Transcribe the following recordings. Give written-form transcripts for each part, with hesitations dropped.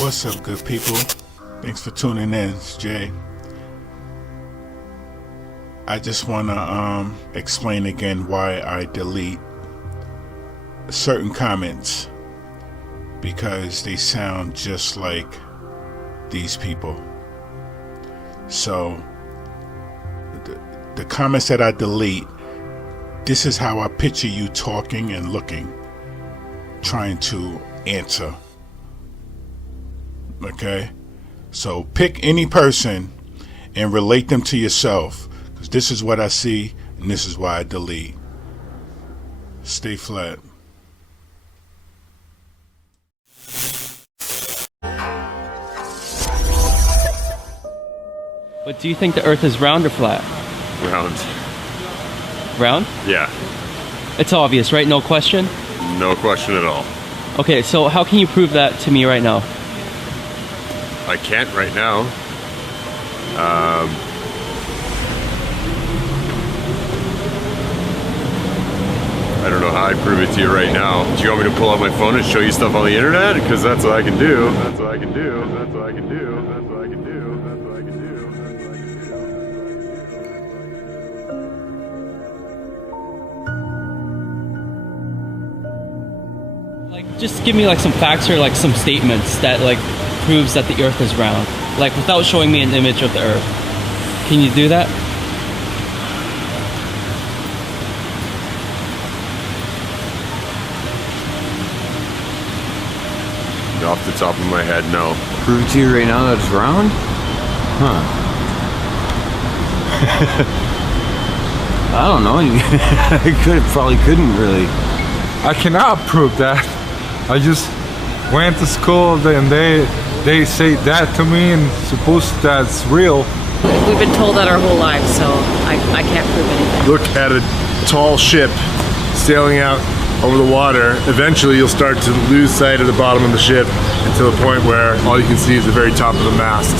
What's up, good people? Thanks for tuning in. It's Jay. I just want to explain again why I delete certain comments, because they sound just like these people. So the comments that I delete, this is how I picture you talking and looking, trying to answer. Okay, so pick any person and relate them to yourself, because this is what I see and this is why I delete. Stay flat. But do you think the Earth is round or flat? Round. Round? Yeah. It's obvious, right? No question? No question at all. Okay, so how can you prove that to me right now? I can't right now. I don't know how I prove it to you right now. Do you want me to pull out my phone and show you stuff on the internet? Because that's what I can do. That's what I can do. That's what I can do. That's what I can do. That's what I can do. That's what I can do. Like, just give me like some facts or like some statements that like proves that the Earth is round. Like without showing me an image of the Earth. Can you do that? Off the top of my head, no. Prove it to you right now that it's round? Huh. I don't know. Probably couldn't really. I cannot prove that. I just went to school and they say that to me and suppose that's real. We've been told that our whole lives, so I can't prove anything. Look at a tall ship sailing out over the water. Eventually you'll start to lose sight of the bottom of the ship until the point where all you can see is the very top of the mast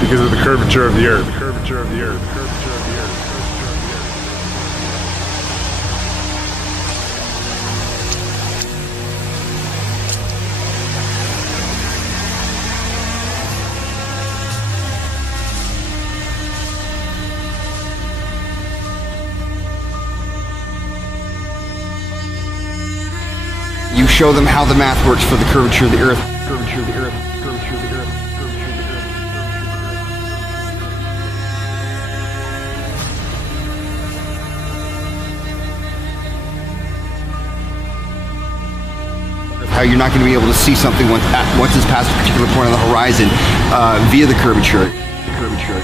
because of the curvature of the Earth. The curvature of the Earth. The curvature of the Earth. You show them how the math works for the curvature of the Earth. Curvature of the Earth. Curvature of the Earth. Curvature of the Earth. How you're not going to be able to see something once it's past a particular point on the horizon via the curvature. Curvature.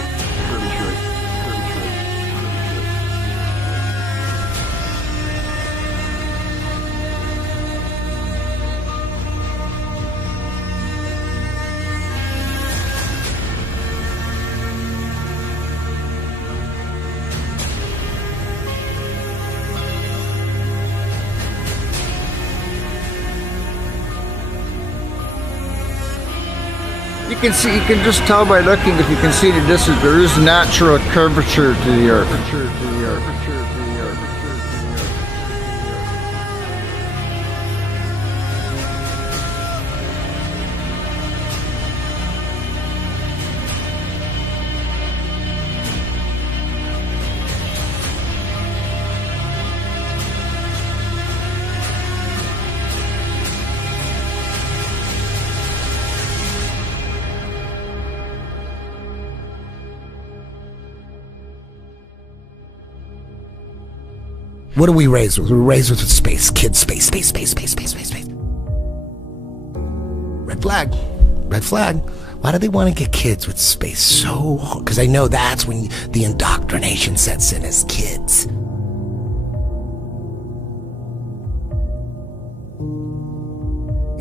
You can just tell by looking, if you can see the distance, there is natural curvature to the Earth. What are we raised with? We're raised with space. Kids, space. Red flag. Red flag. Why do they want to get kids with space so hard? Because I know that's when the indoctrination sets in as kids.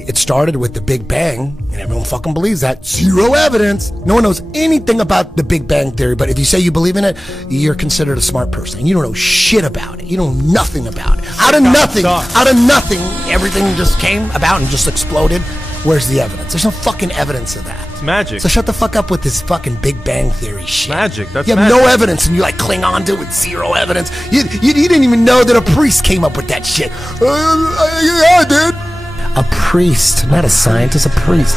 It started with the Big Bang, and everyone fucking believes that. Zero evidence. No one knows anything about the Big Bang Theory, but if you say you believe in it, you're considered a smart person. You don't know shit about it. You know nothing about it. Out of nothing, everything just came about and just exploded. Where's the evidence? There's no fucking evidence of that. It's magic. So shut the fuck up with this fucking Big Bang Theory shit. Magic. That's you have magic. no evidence, and you like cling on to it with zero evidence. You didn't even know that a priest came up with that shit. Yeah, dude. A priest, not a scientist, a priest.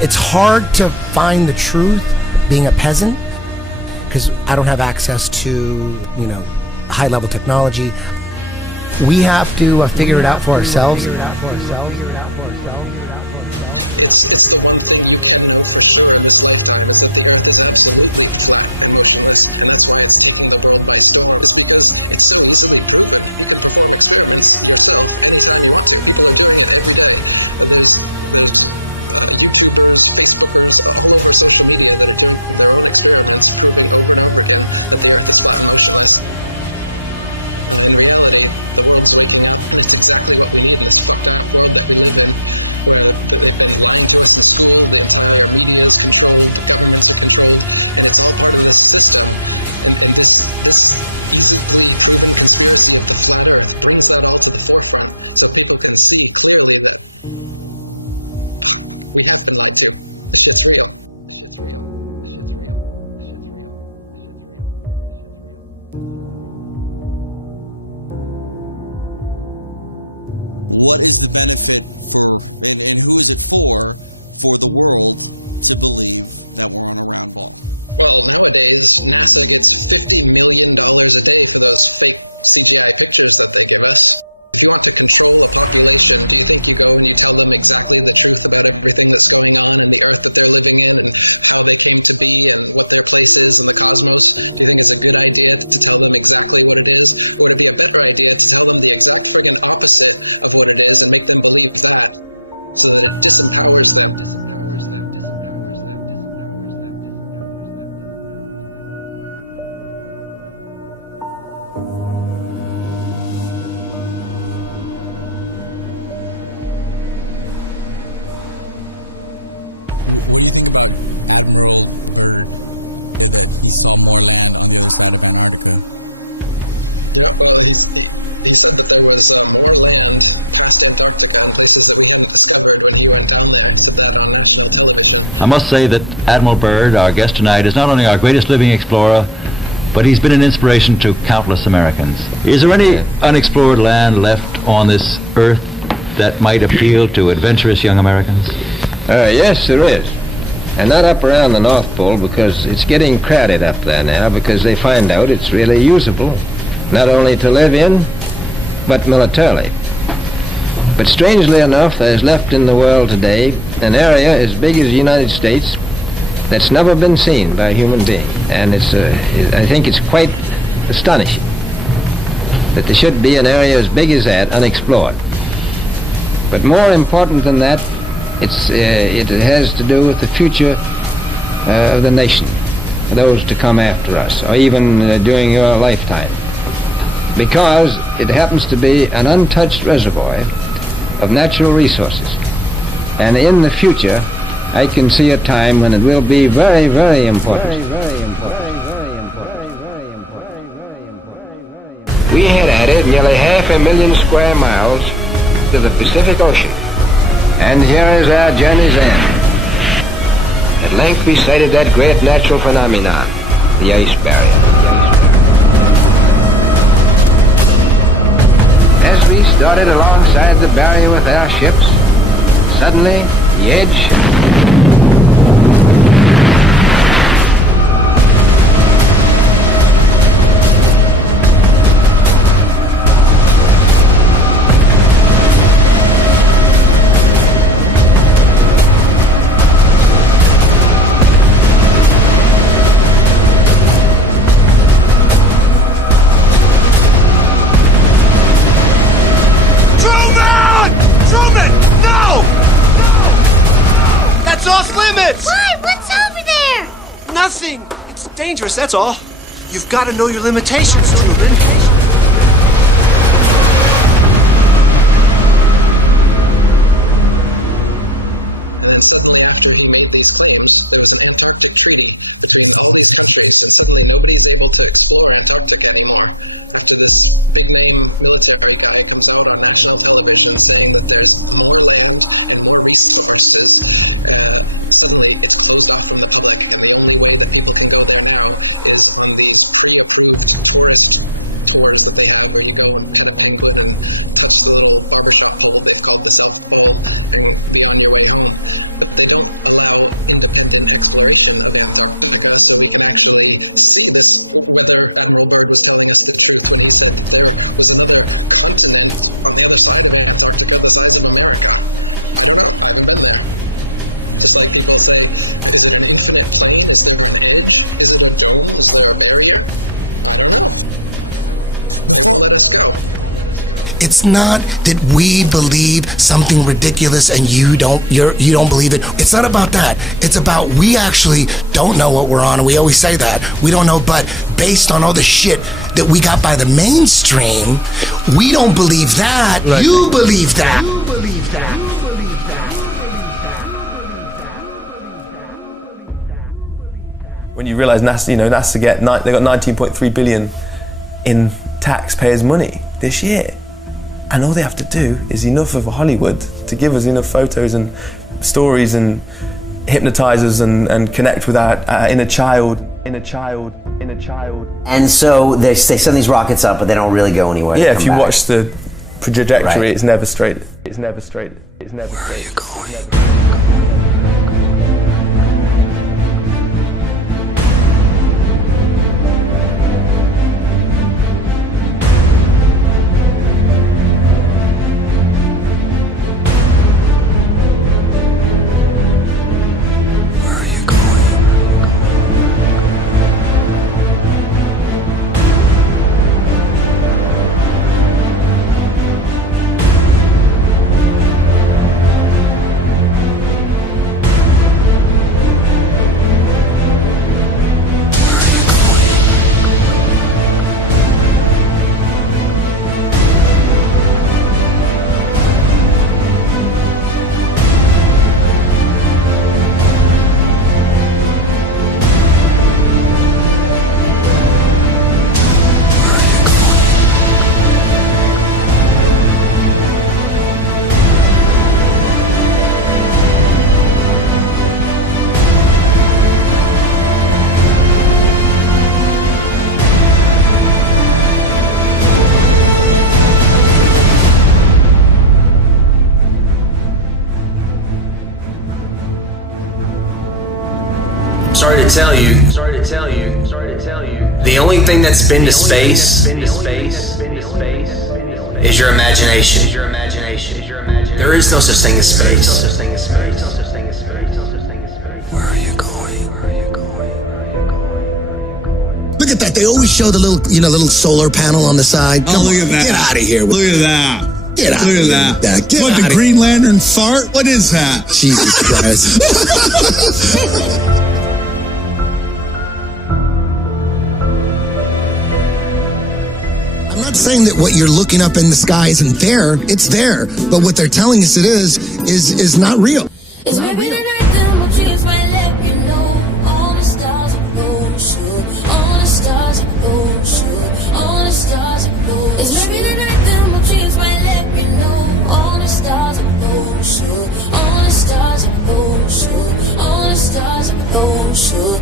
It's hard to find the truth being a peasant because I don't have access to, high-level technology. We have to figure it out for ourselves. I must say that Admiral Byrd, our guest tonight, is not only our greatest living explorer, but he's been an inspiration to countless Americans. Is there any unexplored land left on this earth that might appeal to adventurous young Americans? Yes, there is. And not up around the North Pole, because it's getting crowded up there now, because they find out it's really usable, not only to live in, but militarily. But strangely enough, there's left in the world today an area as big as the United States that's never been seen by a human being. And I think it's quite astonishing that there should be an area as big as that unexplored. But more important than that, it has to do with the future of the nation, those to come after us, or even during your lifetime. Because it happens to be an untouched reservoir of natural resources. And in the future, I can see a time when it will be very, very important. We had added nearly 500,000 square miles to the Pacific Ocean. And here is our journey's end. At length we sighted that great natural phenomenon, the ice barrier. As we started alongside the barrier with our ships, suddenly the edge kids! Why? What's over there? Nothing. It's dangerous, that's all. You've got to know your limitations, Truman. It's not that we believe something ridiculous and you don't believe it. It's not about that. It's about we actually don't know what we're on, and we always say that. We don't know, but based on all the shit that we got by the mainstream, we don't believe that. Right. You believe that. You believe that. You believe that. When you realize NASA, NASA they got 19.3 billion in taxpayers' money this year. And all they have to do is enough of Hollywood to give us enough photos and stories and hypnotize us and connect with our inner child. And so they send these rockets up, but they don't really go anywhere. Yeah, if you watch the trajectory, right. It's never straight. It's never straight. It's never straight. Where are you going? Sorry to tell you. The only thing that's been to space is your imagination. There is no such thing as space. Where are you going? Look at that. They always show the little solar panel on the side. Oh, look at that. Get out of here. Look at that. Get out. Look at that. Get what, out the Green Lantern fart? What is that? Jesus Christ. I'm not saying that what you're looking up in the sky isn't there. It's there. But what they're telling us it is not real. It's not real. All the stars are gold, sure. All the stars are gold, sure. All the stars are gold. It's maybe the night that my dreams might let me know. All the stars are gold, sure. All the stars are gold, sure. All the stars are gold, sure.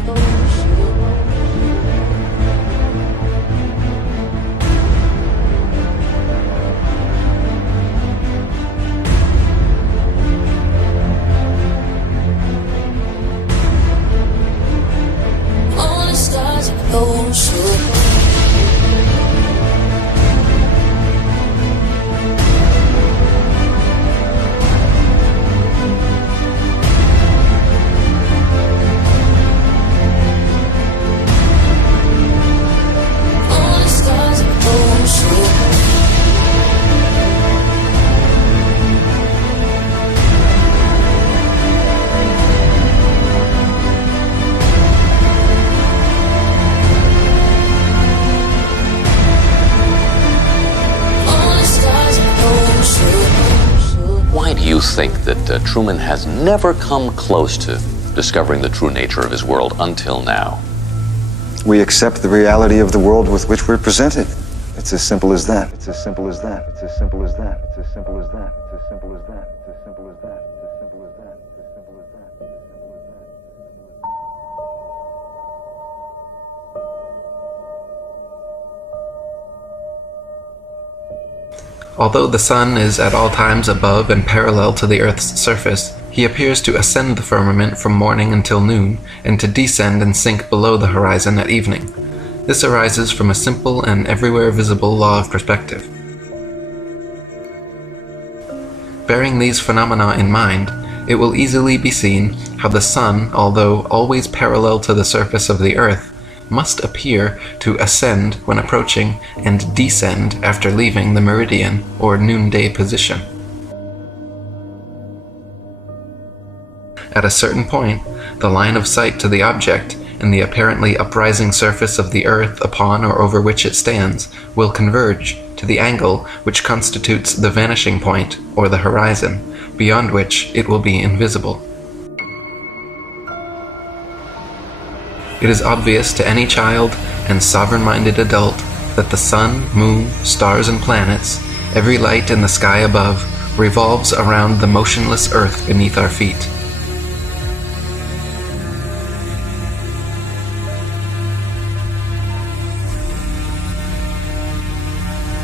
you think that Truman has never come close to discovering the true nature of his world until now? We accept the reality of the world with which we're presented. It's as simple as that. It's as simple as that. It's as simple as that. It's as simple as that. It's as simple as that. It's as simple as that. It's as simple as that. It's as simple as that. It's as simple as that. Although the sun is at all times above and parallel to the Earth's surface, he appears to ascend the firmament from morning until noon, and to descend and sink below the horizon at evening. This arises from a simple and everywhere visible law of perspective. Bearing these phenomena in mind, it will easily be seen how the sun, although always parallel to the surface of the Earth, must appear to ascend when approaching and descend after leaving the meridian or noonday position. At a certain point, the line of sight to the object and the apparently uprising surface of the Earth upon or over which it stands will converge to the angle which constitutes the vanishing point or the horizon, beyond which it will be invisible. It is obvious to any child and sovereign-minded adult that the sun, moon, stars, and planets, every light in the sky above, revolves around the motionless Earth beneath our feet.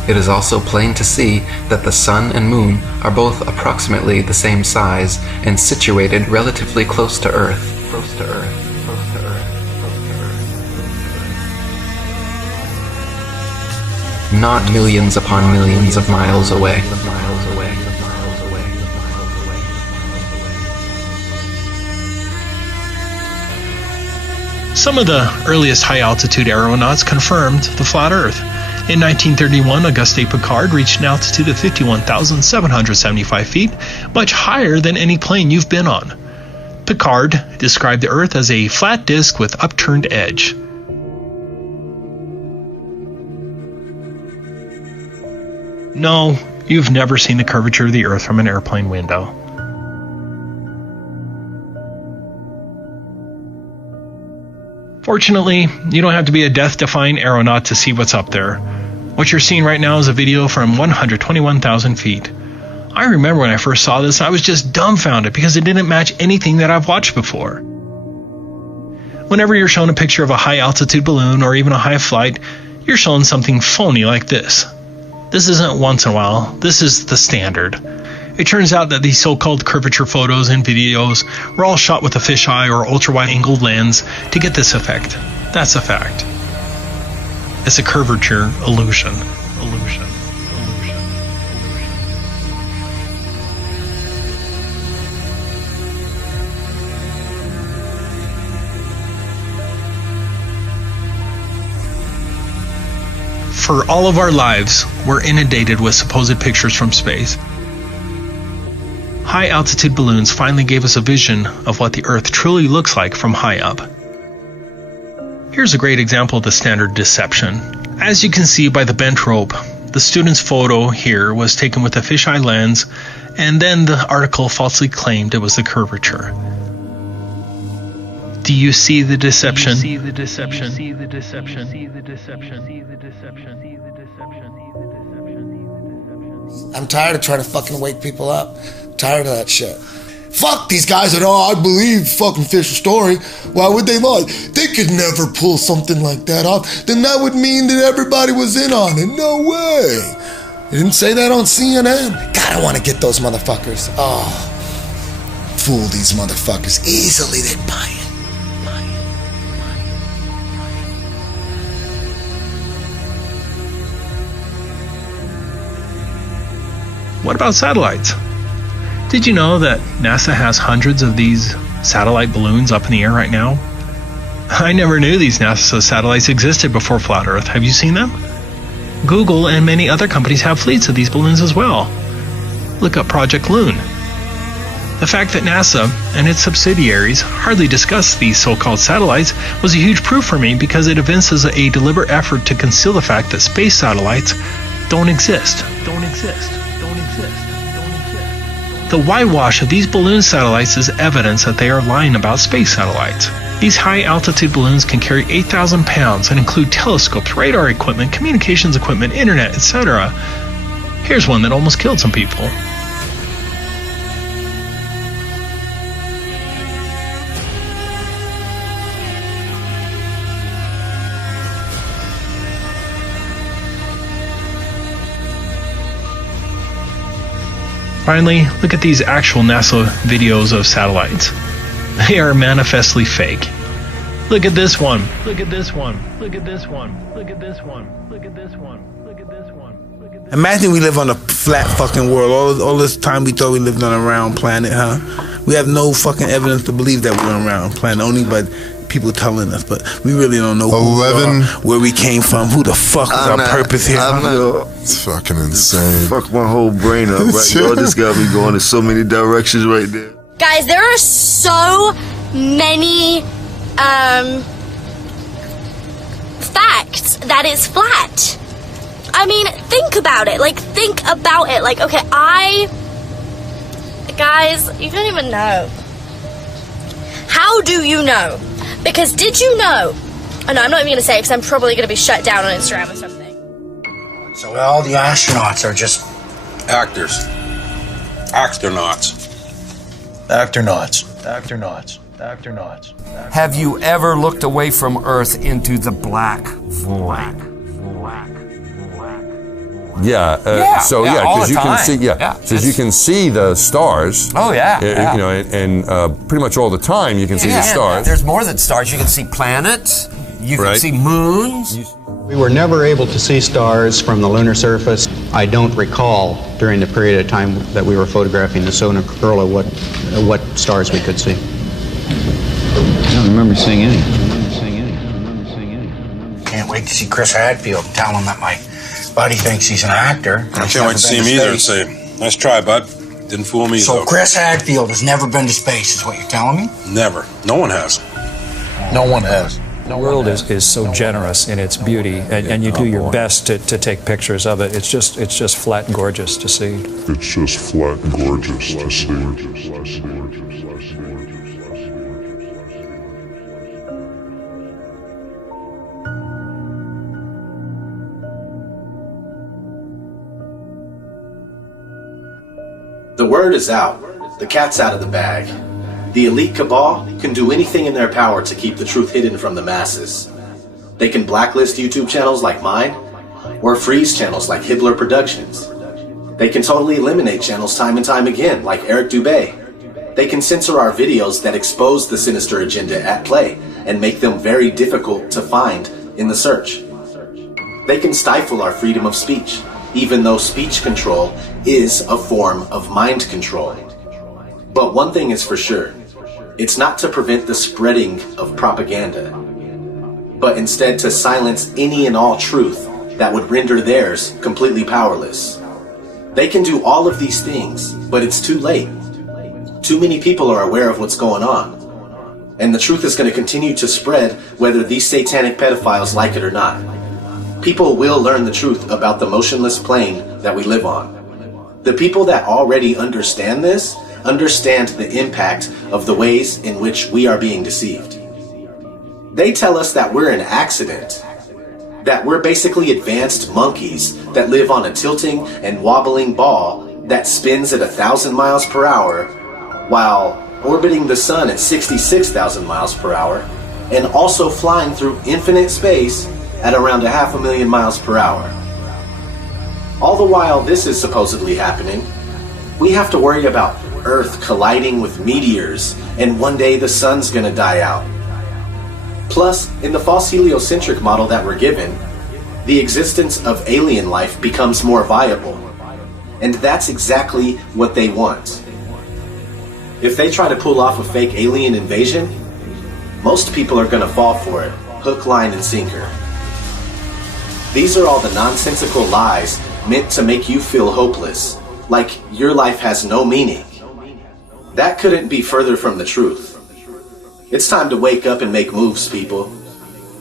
It is also plain to see that the sun and moon are both approximately the same size and situated relatively close to Earth. Not millions upon millions of miles away. Some of the earliest high-altitude aeronauts confirmed the flat Earth. In 1931, Auguste Piccard reached an altitude of 51,775 feet, much higher than any plane you've been on. Piccard described the Earth as a flat disk with upturned edge. No, you've never seen the curvature of the Earth from an airplane window. Fortunately, you don't have to be a death-defying aeronaut to see what's up there. What you're seeing right now is a video from 121,000 feet. I remember when I first saw this, I was just dumbfounded because it didn't match anything that I've watched before. Whenever you're shown a picture of a high-altitude balloon or even a high flight, you're shown something phony like this. This isn't once in a while, this is the standard. It turns out that these so-called curvature photos and videos were all shot with a fisheye or ultra-wide-angled lens to get this effect. That's a fact. It's a curvature illusion. For all of our lives, we're inundated with supposed pictures from space. High-altitude balloons finally gave us a vision of what the Earth truly looks like from high up. Here's a great example of the standard deception. As you can see by the bent rope, the student's photo here was taken with a fisheye lens, and then the article falsely claimed it was the curvature. Do you see the deception? I'm tired of trying to fucking wake people up. I'm tired of that shit. Fuck these guys that, I believe fucking Fisher's story. Why would they lie? They could never pull something like that off. Then that would mean that everybody was in on it. No way. They didn't say that on CNN. God, I want to get those motherfuckers. Oh, fool these motherfuckers. Easily they'd buy it. What about satellites? Did you know that NASA has hundreds of these satellite balloons up in the air right now? I never knew these NASA satellites existed before Flat Earth. Have you seen them? Google and many other companies have fleets of these balloons as well. Look up Project Loon. The fact that NASA and its subsidiaries hardly discuss these so-called satellites was a huge proof for me because it evinces a deliberate effort to conceal the fact that space satellites don't exist. The whitewash of these balloon satellites is evidence that they are lying about space satellites. These high-altitude balloons can carry 8,000 pounds and include telescopes, radar equipment, communications equipment, internet, etc. Here's one that almost killed some people. Finally, look at these actual NASA videos of satellites. They are manifestly fake. Look at this one. Look at this one. Look at this one. Look at this one. Look at this one. Look at this one. Imagine we live on a flat fucking world. All this time we thought we lived on a round planet, huh? We have no fucking evidence to believe that we're on a round planet, only by people telling us, but we really don't know who we are, where we came from, who the fuck is our purpose here. It's fucking insane. Fuck my whole brain up right now. This got me going in so many directions right there. Guys, there are so many facts that it's flat. I mean, think about it. Like, think about it. Like, okay, guys, you don't even know. How do you know? Because did you know? Oh, no, I'm not even going to say it because I'm probably going to be shut down on Instagram or something. So all the astronauts are just actors. Actronauts. Have you ever looked away from Earth into the black void? So because you can see, because you can see the stars. Oh yeah. You know, and pretty much all the time you can see the stars. There's more than stars. You can see planets. You can see moons. We were never able to see stars from the lunar surface. I don't recall during the period of time that we were photographing the solar corona what stars we could see. I don't remember seeing any. Can't wait to see Chris Hadfield tell him that my buddy thinks he's an actor. I can't wait to see him either and say, nice try, bud. Didn't fool me. So Chris Hadfield has never been to space, is what you're telling me? Never. No one has. No one has. The world is so generous in its beauty, and you do your best to take pictures of it. It's just flat and gorgeous to see. It's just flat and gorgeous to see. The word is out. The cat's out of the bag. The elite cabal can do anything in their power to keep the truth hidden from the masses. They can blacklist YouTube channels like mine, or freeze channels like Hibbler Productions. They can totally eliminate channels time and time again, like Eric Dubé. They can censor our videos that expose the sinister agenda at play and make them very difficult to find in the search. They can stifle our freedom of speech, even though speech control is a form of mind control. But one thing is for sure, it's not to prevent the spreading of propaganda, but instead to silence any and all truth that would render theirs completely powerless. They can do all of these things, but it's too late. Too many people are aware of what's going on, and the truth is going to continue to spread whether these satanic pedophiles like it or not. People will learn the truth about the motionless plane that we live on. The people that already understand this understand the impact of the ways in which we are being deceived. They tell us that we're an accident, that we're basically advanced monkeys that live on a tilting and wobbling ball that spins at 1,000 miles per hour while orbiting the sun at 66,000 miles per hour and also flying through infinite space at around 500,000 miles per hour. All the while this is supposedly happening, we have to worry about Earth colliding with meteors and one day the sun's gonna die out. Plus, in the false heliocentric model that we're given, the existence of alien life becomes more viable. And that's exactly what they want. If they try to pull off a fake alien invasion, most people are gonna fall for it, hook, line, and sinker. These are all the nonsensical lies meant to make you feel hopeless, like your life has no meaning. That couldn't be further from the truth. It's time to wake up and make moves, people.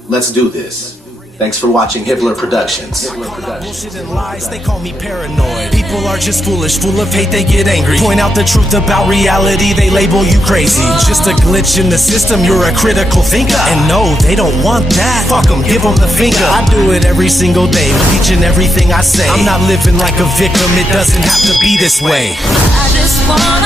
Let's do this. Thanks for watching Hibbler Productions. Bullshit and lies, they call me paranoid. People are just foolish, full of hate, they get angry. Point out the truth about reality, they label you crazy. Just a glitch in the system, you're a critical thinker. And no, they don't want that. Fuck them, give them the finger. I do it every single day, each and everything I say. I'm not living like a victim, it doesn't have to be this way. I just want